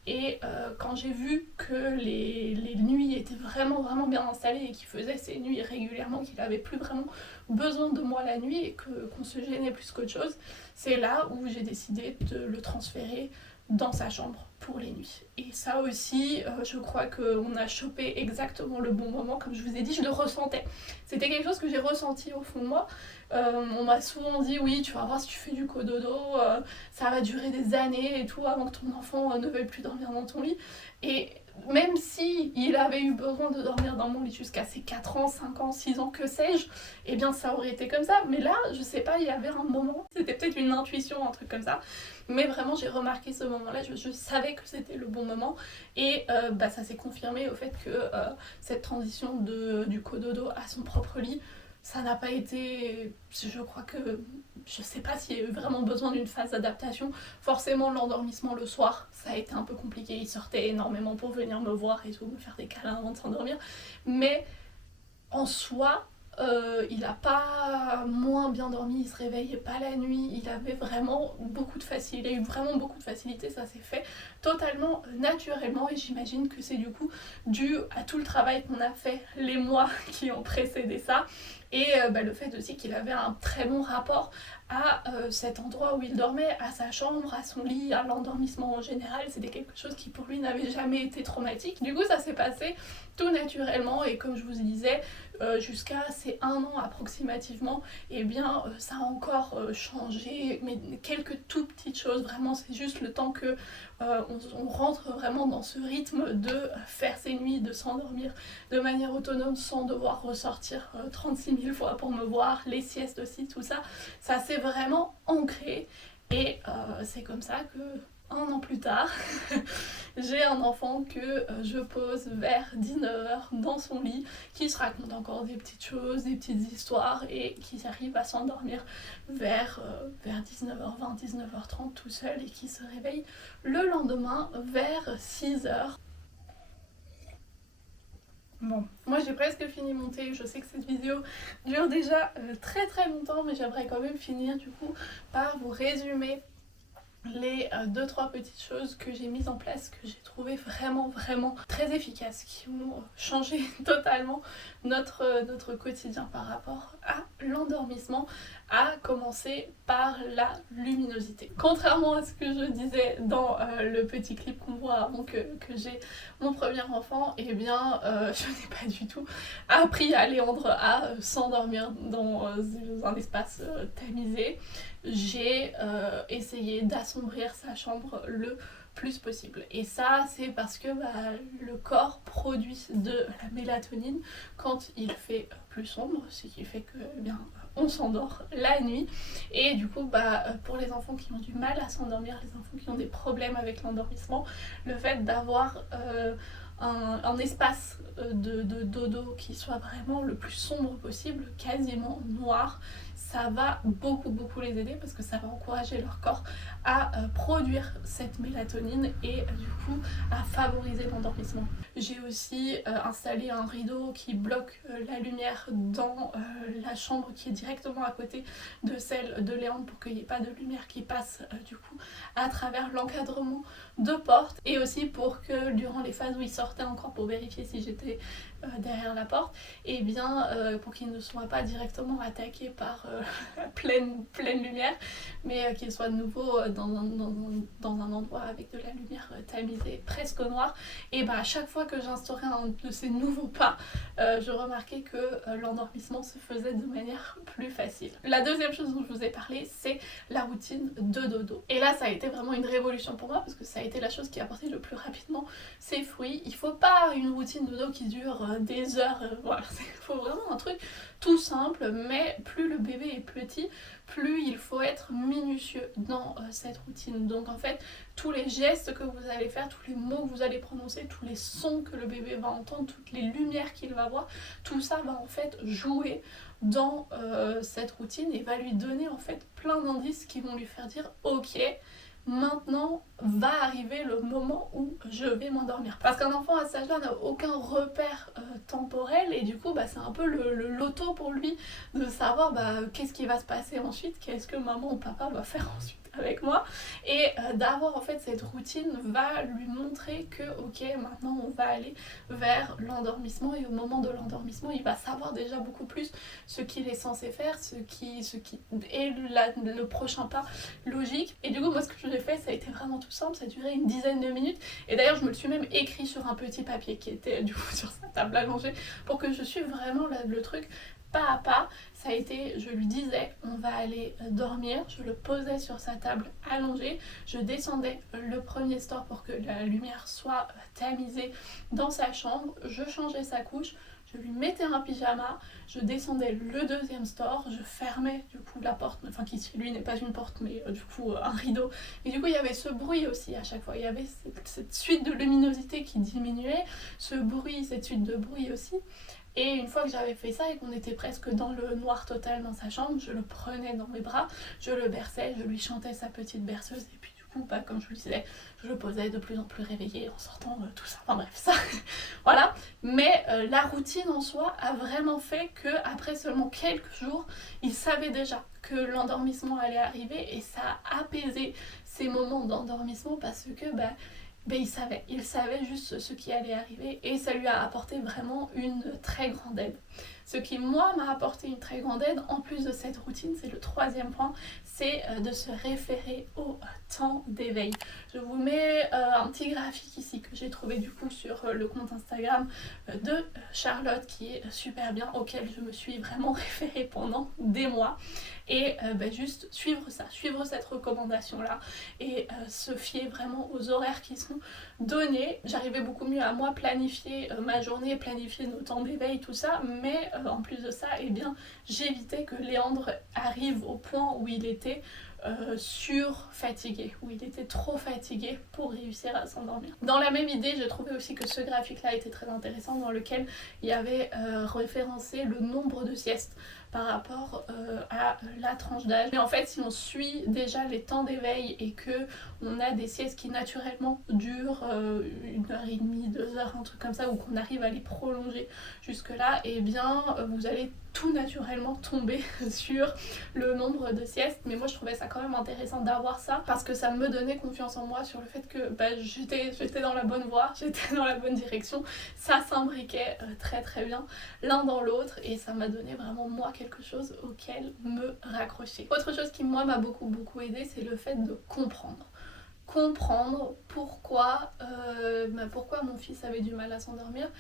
Et quand j'ai vu que les nuits étaient vraiment bien installées et qu'il faisait ses nuits régulièrement, qu'il avait plus vraiment besoin de moi la nuit et qu'on se gênait plus qu'autre chose, c'est là où j'ai décidé de le transférer dans sa chambre pour les nuits. Et ça aussi, je crois qu'on a chopé exactement le bon moment. Comme je vous ai dit, je le ressentais. C'était quelque chose que j'ai ressenti au fond de moi. On m'a souvent dit, oui, tu vas voir, si tu fais du cododo, ça va durer des années et tout avant que ton enfant ne veuille plus dormir dans ton lit. Et même si il avait eu besoin de dormir dans mon lit jusqu'à ses 4 ans, 5 ans, 6 ans, que sais-je, eh bien ça aurait été comme ça. Mais là, je sais pas, il y avait un moment, c'était peut-être une intuition, un truc comme ça, mais vraiment j'ai remarqué ce moment-là, je savais que c'était le bon moment, et ça s'est confirmé au fait que cette transition du cododo à son propre lit, ça n'a pas été, je crois que, je sais pas s'il y a eu vraiment besoin d'une phase d'adaptation. Forcément l'endormissement le soir, ça a été un peu compliqué, il sortait énormément pour venir me voir et tout, me faire des câlins avant de s'endormir, mais en soi, il n'a pas moins bien dormi, il se réveillait pas la nuit, il avait vraiment beaucoup de facilité, il a eu vraiment beaucoup de facilité, ça s'est fait totalement naturellement et j'imagine que c'est du coup dû à tout le travail qu'on a fait les mois qui ont précédé ça et le fait aussi qu'il avait un très bon rapport à cet endroit où il dormait, à sa chambre, à son lit, à l'endormissement en général. C'était quelque chose qui pour lui n'avait jamais été traumatique. Du coup ça s'est passé tout naturellement et comme je vous disais, jusqu'à ces 1 an approximativement, et bien ça a encore changé, mais quelques tout petites choses, vraiment c'est juste le temps que on rentre vraiment dans ce rythme de faire ses nuits, de s'endormir de manière autonome sans devoir ressortir 36 000 fois pour me voir, les siestes aussi, tout ça, ça s'est vraiment ancré et c'est comme ça que 1 an plus tard, j'ai un enfant que je pose vers 19h dans son lit, qui se raconte encore des petites choses, des petites histoires et qui arrive à s'endormir vers 19h20, 19h30 tout seul et qui se réveille le lendemain vers 6h. Bon, moi j'ai presque fini mon thé, je sais que cette vidéo dure déjà très longtemps, mais j'aimerais quand même finir du coup par vous résumer les 2-3 petites choses que j'ai mises en place, que j'ai trouvé vraiment très efficaces, qui ont changé totalement notre quotidien par rapport à l'endormissement, à commencer par la luminosité. Contrairement à ce que je disais dans le petit clip qu'on voit avant que j'ai mon premier enfant, eh bien je n'ai pas du tout appris à Léandre à s'endormir dans un espace tamisé. J'ai essayé d'assombrir sa chambre le plus possible. Et ça, c'est parce que le corps produit de la mélatonine quand il fait plus sombre, ce qui fait que on s'endort la nuit. Et du coup pour les enfants qui ont du mal à s'endormir, les enfants qui ont des problèmes avec l'endormissement, le fait d'avoir un espace de dodo qui soit vraiment le plus sombre possible, quasiment noir, ça va beaucoup les aider parce que ça va encourager leur corps à produire cette mélatonine et du coup à favoriser l'endormissement. J'ai aussi installé un rideau qui bloque la lumière dans la chambre qui est directement à côté de celle de Léandre pour qu'il n'y ait pas de lumière qui passe du coup à travers l'encadrement de porte, et aussi pour que durant les phases où il sortait encore pour vérifier si j'étais derrière la porte, et bien pour qu'il ne soit pas directement attaqué par pleine lumière, mais qu'il soit de nouveau dans un endroit avec de la lumière tamisée presque noire. Et à chaque fois que j'instaurais un de ces nouveaux pas, je remarquais que l'endormissement se faisait de manière plus facile. La deuxième chose dont je vous ai parlé, c'est la routine de dodo. Et là ça a été vraiment une révolution pour moi parce que ça a été la chose qui a apporté le plus rapidement ses fruits. Il faut pas une routine de dodo qui dure des heures, voilà, il faut vraiment un truc tout simple, mais plus le bébé est petit, plus il faut être minutieux dans cette routine. Donc en fait, tous les gestes que vous allez faire, tous les mots que vous allez prononcer, tous les sons que le bébé va entendre, toutes les lumières qu'il va voir, tout ça va en fait jouer dans cette routine et va lui donner en fait plein d'indices qui vont lui faire dire ok, maintenant va arriver le moment où je vais m'endormir. Parce qu'un enfant à cet âge-là n'a aucun repère temporel et du coup c'est un peu le loto pour lui de savoir qu'est-ce qui va se passer ensuite, qu'est-ce que maman ou papa va faire ensuite avec moi, et d'avoir en fait cette routine va lui montrer que ok, maintenant on va aller vers l'endormissement, et au moment de l'endormissement il va savoir déjà beaucoup plus ce qu'il est censé faire, ce qui est le prochain pas logique. Et du coup moi ce que j'ai fait, ça a été vraiment tout simple, ça a duré une dizaine de minutes, et d'ailleurs je me le suis même écrit sur un petit papier qui était du coup sur sa table allongée pour que je suive vraiment le truc pas à pas. Ça a été, je lui disais on va aller dormir, je le posais sur sa table allongée, je descendais le premier store pour que la lumière soit tamisée dans sa chambre, je changeais sa couche, je lui mettais un pyjama, je descendais le deuxième store, je fermais du coup la porte, enfin qui lui n'est pas une porte mais du coup un rideau, et du coup il y avait ce bruit aussi à chaque fois, il y avait cette suite de luminosité qui diminuait, ce bruit, cette suite de bruit aussi. Et une fois que j'avais fait ça et qu'on était presque dans le noir total dans sa chambre, je le prenais dans mes bras, je le berçais, je lui chantais sa petite berceuse, et puis du coup, comme je vous le disais, je le posais de plus en plus réveillé en sortant tout ça. Enfin bref, ça, voilà. Mais la routine en soi a vraiment fait que après seulement quelques jours, il savait déjà que l'endormissement allait arriver, et ça a apaisé ces moments d'endormissement parce que il savait juste ce qui allait arriver, et ça lui a apporté vraiment une très grande aide. Ce qui moi m'a apporté une très grande aide, en plus de cette routine, c'est le troisième point, c'est de se référer au temps d'éveil. Je vous mets un petit graphique ici que j'ai trouvé du coup sur le compte Instagram de Charlotte, qui est super bien, auquel je me suis vraiment référée pendant des mois. Et juste suivre ça, suivre cette recommandation là, et se fier vraiment aux horaires qui sont donnés. J'arrivais beaucoup mieux à moi planifier ma journée, planifier nos temps d'éveil, tout ça, mais en plus de ça, j'évitais que Léandre arrive au point où il était surfatigué, où il était trop fatigué pour réussir à s'endormir. Dans la même idée, j'ai trouvé aussi que ce graphique-là était très intéressant, dans lequel il y avait référencé le nombre de siestes par rapport à la tranche d'âge. Mais en fait, si on suit déjà les temps d'éveil et que on a des siestes qui naturellement durent 1h30, 2 heures, un truc comme ça, ou qu'on arrive à les prolonger jusque là, et bien vous allez tout naturellement tomber sur le nombre de siestes. Mais moi je trouvais ça quand même intéressant d'avoir ça, parce que ça me donnait confiance en moi sur le fait que j'étais dans la bonne voie, j'étais dans la bonne direction, ça s'imbriquait très très bien l'un dans l'autre, et ça m'a donné vraiment moi quelque chose auquel me raccrocher. Autre chose qui moi m'a beaucoup aidé, c'est le fait de comprendre pourquoi mon fils avait du mal à s'endormir,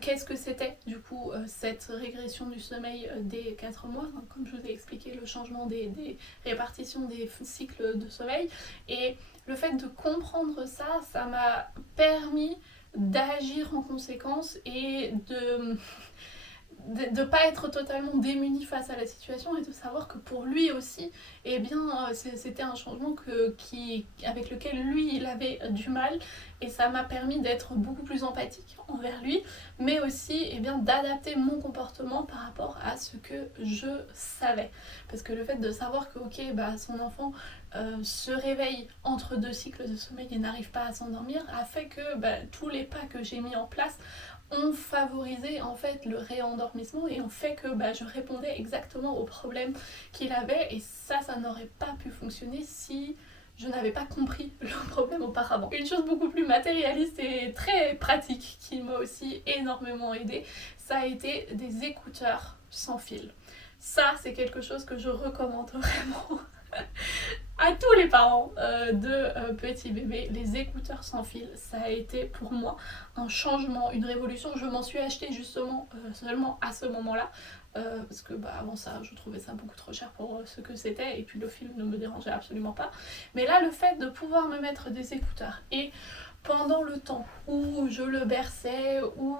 qu'est-ce que c'était du coup cette régression du sommeil des 4 mois, hein, comme je vous ai expliqué, le changement des répartitions des cycles de sommeil, et le fait de comprendre ça, ça m'a permis d'agir en conséquence et de pas être totalement démuni face à la situation et de savoir que pour lui aussi, eh bien, c'était un changement avec lequel lui, il avait du mal, et ça m'a permis d'être beaucoup plus empathique envers lui, mais aussi eh bien, d'adapter mon comportement par rapport à ce que je savais. Parce que le fait de savoir que ok, bah, son enfant se réveille entre 2 cycles de sommeil et n'arrive pas à s'endormir, a fait que bah, tous les pas que j'ai mis en place ont favorisé en fait le réendormissement et ont fait que bah, je répondais exactement aux problèmes qu'il avait, et ça n'aurait pas pu fonctionner si je n'avais pas compris le problème auparavant. Une chose beaucoup plus matérialiste et très pratique qui m'a aussi énormément aidée, ça a été des écouteurs sans fil. Ça, c'est quelque chose que je recommande vraiment à tous les parents de petits bébés. Les écouteurs sans fil, ça a été pour moi un changement, une révolution. Je m'en suis acheté justement seulement à ce moment-là, parce que bah, avant ça, je trouvais ça beaucoup trop cher pour ce que c'était, et puis le fil ne me dérangeait absolument pas. Mais là, le fait de pouvoir me mettre des écouteurs, et pendant le temps où je le berçais, où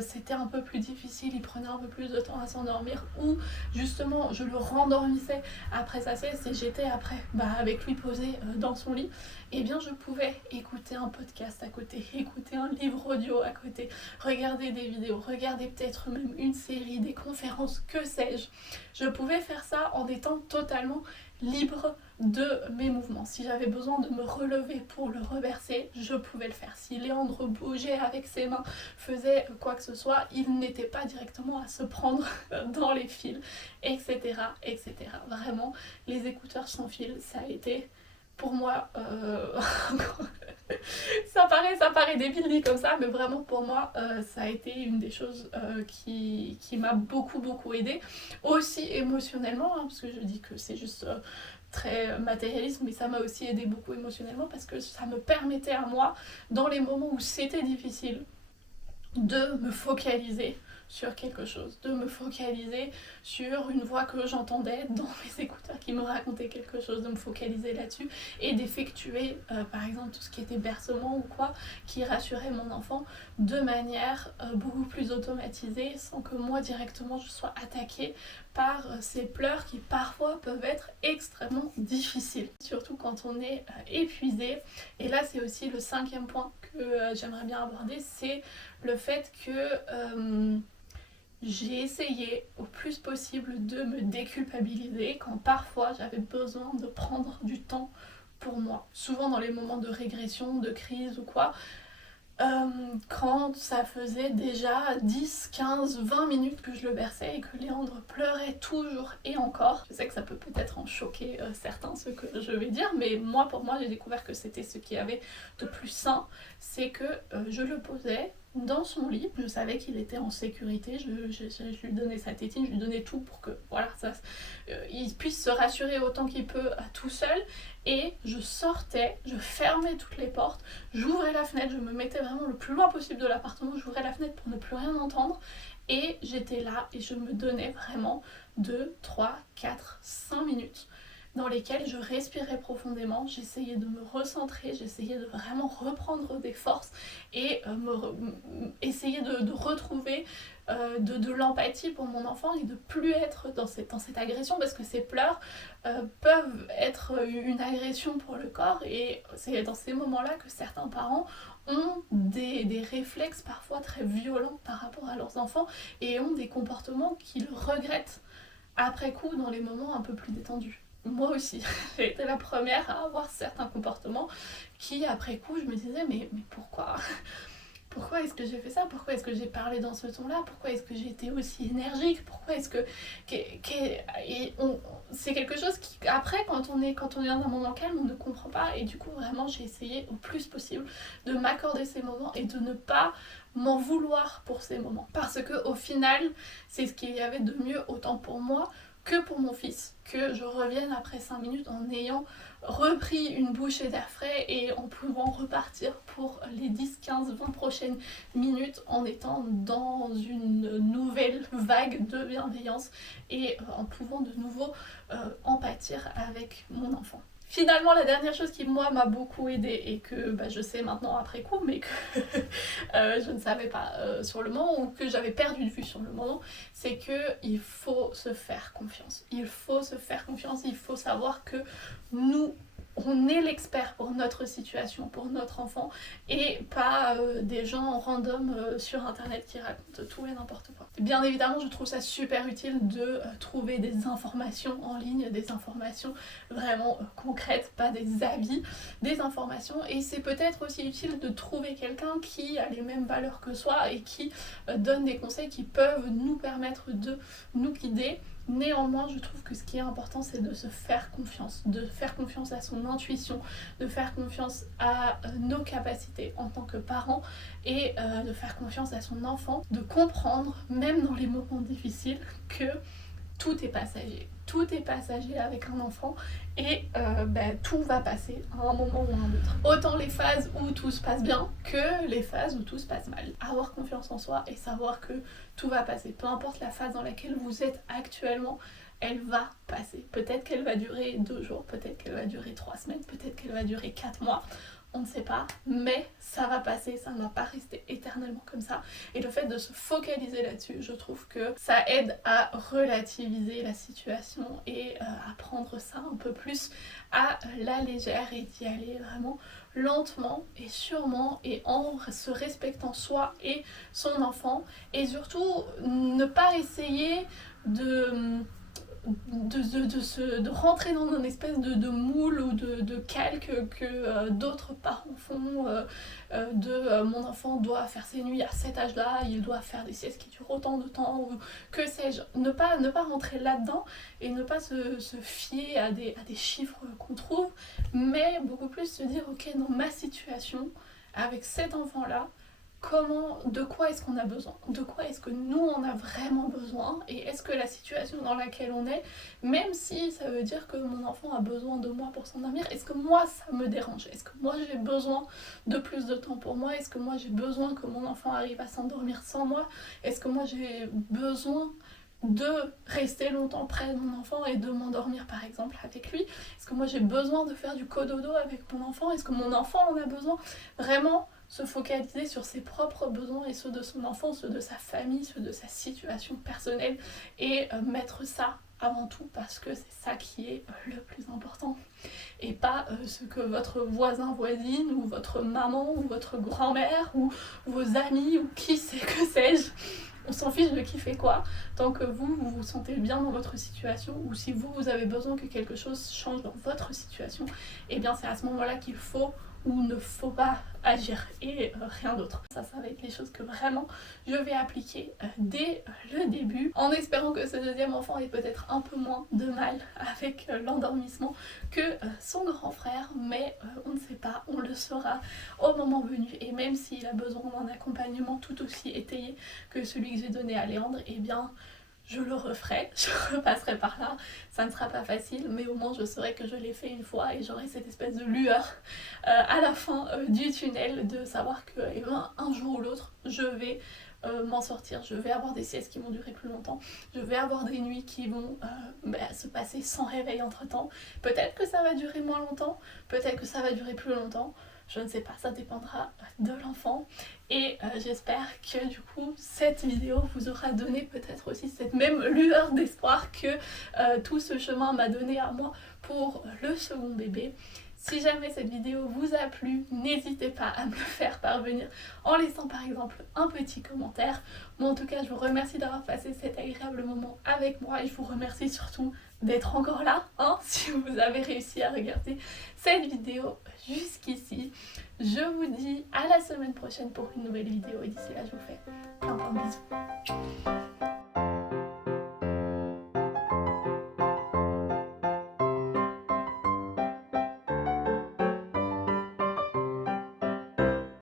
c'était un peu plus difficile, il prenait un peu plus de temps à s'endormir, où justement je le rendormissais après sa sieste et j'étais après avec lui posé dans son lit, et bien je pouvais écouter un podcast à côté, écouter un livre audio à côté, regarder des vidéos, regarder peut-être même une série, des conférences, que sais-je. Je pouvais faire ça en étant totalement libre de mes mouvements. Si j'avais besoin de me relever pour le reverser, je pouvais le faire. Si Léandre bougeait avec ses mains, faisait quoi que ce soit, il n'était pas directement à se prendre dans les fils, etc. etc. Vraiment, les écouteurs sans fil, ça a été pour moi... ça paraît débile dit comme ça, mais vraiment pour moi, ça a été une des choses qui m'a beaucoup aidée. Aussi émotionnellement, hein, parce que je dis que c'est juste très matérialiste, mais ça m'a aussi aidé beaucoup émotionnellement parce que ça me permettait à moi, dans les moments où c'était difficile, de me focaliser sur quelque chose, de me focaliser sur une voix que j'entendais dans mes écouteurs qui me racontait quelque chose, de me focaliser là-dessus et d'effectuer par exemple tout ce qui était bercement ou quoi qui rassurait mon enfant de manière beaucoup plus automatisée, sans que moi directement je sois attaquée par ces pleurs qui parfois peuvent être extrêmement difficiles, surtout quand on est épuisé. Et là c'est aussi le 5e point que j'aimerais bien aborder, c'est le fait que j'ai essayé au plus possible de me déculpabiliser quand parfois j'avais besoin de prendre du temps pour moi. Souvent dans les moments de régression, de crise ou quoi, quand ça faisait déjà 10, 15, 20 minutes que je le berçais et que Léandre pleurait toujours et encore. Je sais que ça peut peut-être en choquer certains, ce que je vais dire, mais moi, pour moi, j'ai découvert que c'était ce qu'il y avait de plus sain, c'est que je le posais dans son lit, je savais qu'il était en sécurité, je lui donnais sa tétine, je lui donnais tout pour que voilà, il puisse se rassurer autant qu'il peut tout seul, et je sortais, je fermais toutes les portes, j'ouvrais la fenêtre, je me mettais vraiment le plus loin possible de l'appartement, j'ouvrais la fenêtre pour ne plus rien entendre, et j'étais là et je me donnais vraiment 2, 3, 4, 5 minutes dans lesquelles je respirais profondément, j'essayais de me recentrer, j'essayais de vraiment reprendre des forces et essayer de retrouver de l'empathie pour mon enfant et de plus être dans cette agression, parce que ces pleurs peuvent être une agression pour le corps, et c'est dans ces moments-là que certains parents ont des réflexes parfois très violents par rapport à leurs enfants et ont des comportements qu'ils regrettent après coup dans les moments un peu plus détendus. Moi aussi, j'ai été la première à avoir certains comportements qui, après coup, je me disais mais pourquoi est-ce que j'ai fait ça? Pourquoi est-ce que j'ai parlé dans ce ton-là? Pourquoi est-ce que j'ai été aussi énergique? Pourquoi est-ce que... c'est quelque chose qui, après, quand on est dans un moment calme, on ne comprend pas. Et du coup, vraiment, j'ai essayé au plus possible de m'accorder ces moments et de ne pas m'en vouloir pour ces moments. Parce que au final, c'est ce qu'il y avait de mieux autant pour moi que pour mon fils, que je revienne après 5 minutes en ayant repris une bouchée d'air frais et en pouvant repartir pour les 10, 15, 20 prochaines minutes en étant dans une nouvelle vague de bienveillance et en pouvant de nouveau empathir avec mon enfant. Finalement, la dernière chose qui moi m'a beaucoup aidée et que je sais maintenant après coup, mais que je ne savais pas sur le moment, ou que j'avais perdu de vue sur le moment, c'est qu'il faut se faire confiance. Il faut se faire confiance, il faut savoir que nous, on est l'expert pour notre situation, pour notre enfant, et pas des gens random sur internet qui racontent tout et n'importe quoi. Bien évidemment, je trouve ça super utile de trouver des informations en ligne, des informations vraiment concrètes, pas des avis, des informations, et c'est peut-être aussi utile de trouver quelqu'un qui a les mêmes valeurs que soi et qui donne des conseils qui peuvent nous permettre de nous guider. Néanmoins, je trouve que ce qui est important, c'est de se faire confiance, de faire confiance à son intuition, de faire confiance à nos capacités en tant que parents et de faire confiance à son enfant, de comprendre, même dans les moments difficiles, que tout est passager. Tout est passager avec un enfant et tout va passer à un moment ou à un autre. Autant les phases où tout se passe bien que les phases où tout se passe mal. Avoir confiance en soi et savoir que tout va passer. Peu importe la phase dans laquelle vous êtes actuellement, elle va passer. Peut-être qu'elle va durer 2 jours, peut-être qu'elle va durer 3 semaines, peut-être qu'elle va durer 4 mois. On ne sait pas, mais ça va passer, ça ne va pas rester éternellement comme ça. Et le fait de se focaliser là-dessus, je trouve que ça aide à relativiser la situation et à prendre ça un peu plus à la légère et d'y aller vraiment lentement et sûrement et en se respectant soi et son enfant. Et surtout, ne pas essayer de rentrer dans une espèce de moule ou de calque que d'autres parents font mon enfant doit faire ses nuits à cet âge-là, il doit faire des siestes qui durent autant de temps, ou que sais-je. Ne pas rentrer là-dedans et ne pas se fier à des chiffres qu'on trouve, mais beaucoup plus se dire ok, dans ma situation, avec cet enfant-là, de quoi est-ce qu'on a besoin, de quoi est-ce que nous on a vraiment besoin, et est-ce que la situation dans laquelle on est, même si ça veut dire que mon enfant a besoin de moi pour s'endormir, est-ce que moi ça me dérange, est-ce que moi j'ai besoin de plus de temps pour moi, est-ce que moi j'ai besoin que mon enfant arrive à s'endormir sans moi, est-ce que moi j'ai besoin de rester longtemps près de mon enfant et de m'endormir par exemple avec lui, est-ce que moi j'ai besoin de faire du cododo avec mon enfant, est-ce que mon enfant en a besoin. Vraiment se focaliser sur ses propres besoins et ceux de son enfant, ceux de sa famille, ceux de sa situation personnelle, et mettre ça avant tout, parce que c'est ça qui est le plus important, et pas ce que votre voisin, voisine, ou votre maman, ou votre grand-mère, ou vos amis, ou qui sait que sais-je. On s'en fiche de qui fait quoi, tant que vous vous sentez bien dans votre situation, ou si vous avez besoin que quelque chose change dans votre situation, et bien c'est à ce moment-là qu'il faut ou ne faut pas agir, et rien d'autre. Ça va être les choses que vraiment je vais appliquer dès le début, en espérant que ce deuxième enfant ait peut-être un peu moins de mal avec l'endormissement que son grand frère, mais on ne sait pas, on le saura au moment venu, et même s'il a besoin d'un accompagnement tout aussi étayé que celui que j'ai donné à Léandre, et bien je le referai, je repasserai par là, ça ne sera pas facile, mais au moins je saurai que je l'ai fait une fois et j'aurai cette espèce de lueur à la fin du tunnel, de savoir que un jour ou l'autre je vais m'en sortir, je vais avoir des siestes qui vont durer plus longtemps, je vais avoir des nuits qui vont se passer sans réveil entre temps, peut-être que ça va durer moins longtemps, peut-être que ça va durer plus longtemps, je ne sais pas, ça dépendra de l'enfant, et j'espère que du coup cette vidéo vous aura donné peut-être aussi cette même lueur d'espoir que tout ce chemin m'a donné à moi pour le second bébé. Si jamais cette vidéo vous a plu, n'hésitez pas à me le faire parvenir en laissant par exemple un petit commentaire. Moi en tout cas je vous remercie d'avoir passé cet agréable moment avec moi, et je vous remercie surtout d'être encore là, si vous avez réussi à regarder cette vidéo jusqu'ici. Je vous dis à la semaine prochaine pour une nouvelle vidéo, et d'ici là je vous fais plein de bisous.